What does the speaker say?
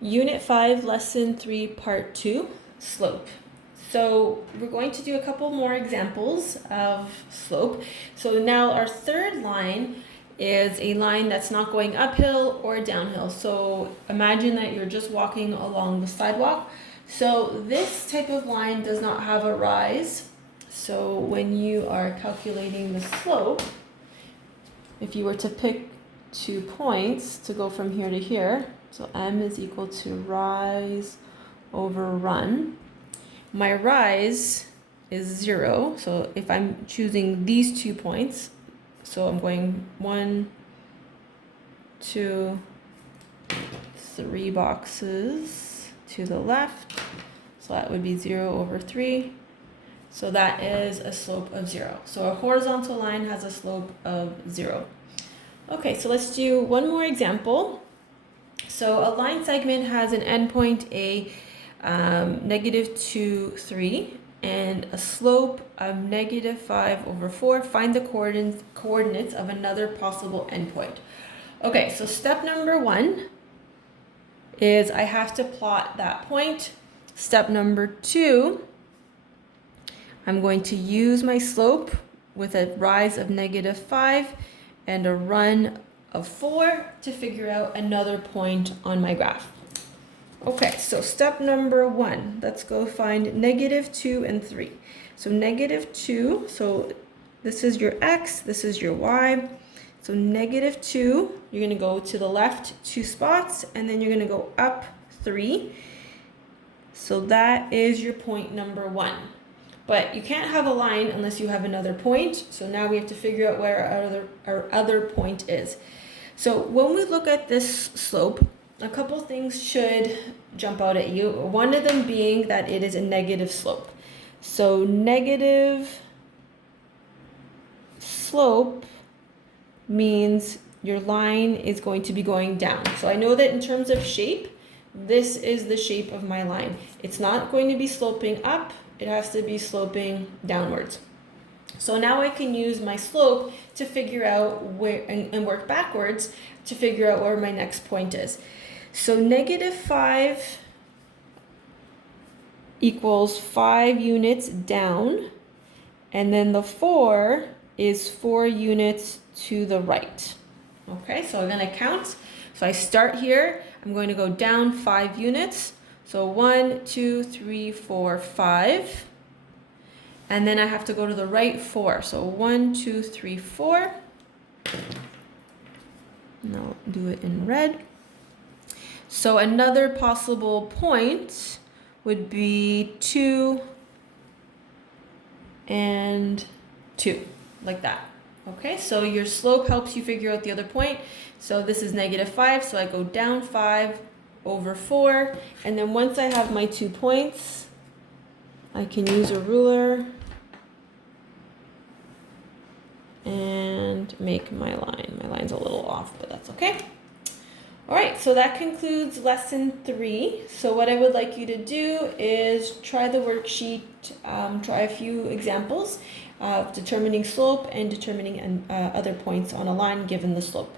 Unit 5, Lesson 3, Part 2, Slope. So we're going to do a couple more examples of slope. So now our third line is a line that's not going uphill or downhill. So imagine that you're just walking along the sidewalk. So this type of line does not have a rise. So when you are calculating the slope, if you were to pick 2 points to go from here to here, so m is equal to rise over run. My rise is 0, so if I'm choosing these 2 points, so I'm going 1, 2, 3 boxes to the left, so that would be 0 over 3. So that is a slope of 0. So a horizontal line has a slope of 0. Okay, so let's do one more example. So a line segment has an endpoint A, -2, 3, and a slope of -5 over 4. Find the coordinates of another possible endpoint. Okay, so step number 1 is I have to plot that point. Step number 2, I'm going to use my slope with a rise of -5 and a run of 4 to figure out another point on my graph. Okay, so step number 1, let's go find -2 and 3. So -2, so this is your x, this is your y. So -2, you're gonna go to the left 2 spots, and then you're gonna go up 3. So that is your point number 1. But you can't have a line unless you have another point. So now we have to figure out where our other point is. So when we look at this slope, a couple things should jump out at you. One of them being that it is a negative slope. So negative slope means your line is going to be going down. So I know that in terms of shape, this is the shape of my line. It's not going to be sloping up. It has to be sloping downwards. So now I can use my slope to figure out where, and work backwards to figure out where my next point is. So -5 equals 5 units down, and then the 4 is 4 units to the right. Okay, so I'm gonna count. So I start here, I'm going to go down 5 units. So 1, 2, 3, 4, 5. And then I have to go to the right 4. So 1, 2, 3, 4. And I'll do it in red. So another possible point would be 2 and 2, like that. Okay, so your slope helps you figure out the other point. So this is -5, so I go down 5 over 4, and then once I have my 2 points, I can use a ruler and make my line. My line's a little off, but that's okay. All right, so that concludes lesson 3. So what I would like you to do is try the worksheet, try a few examples of determining slope and determining other points on a line given the slope.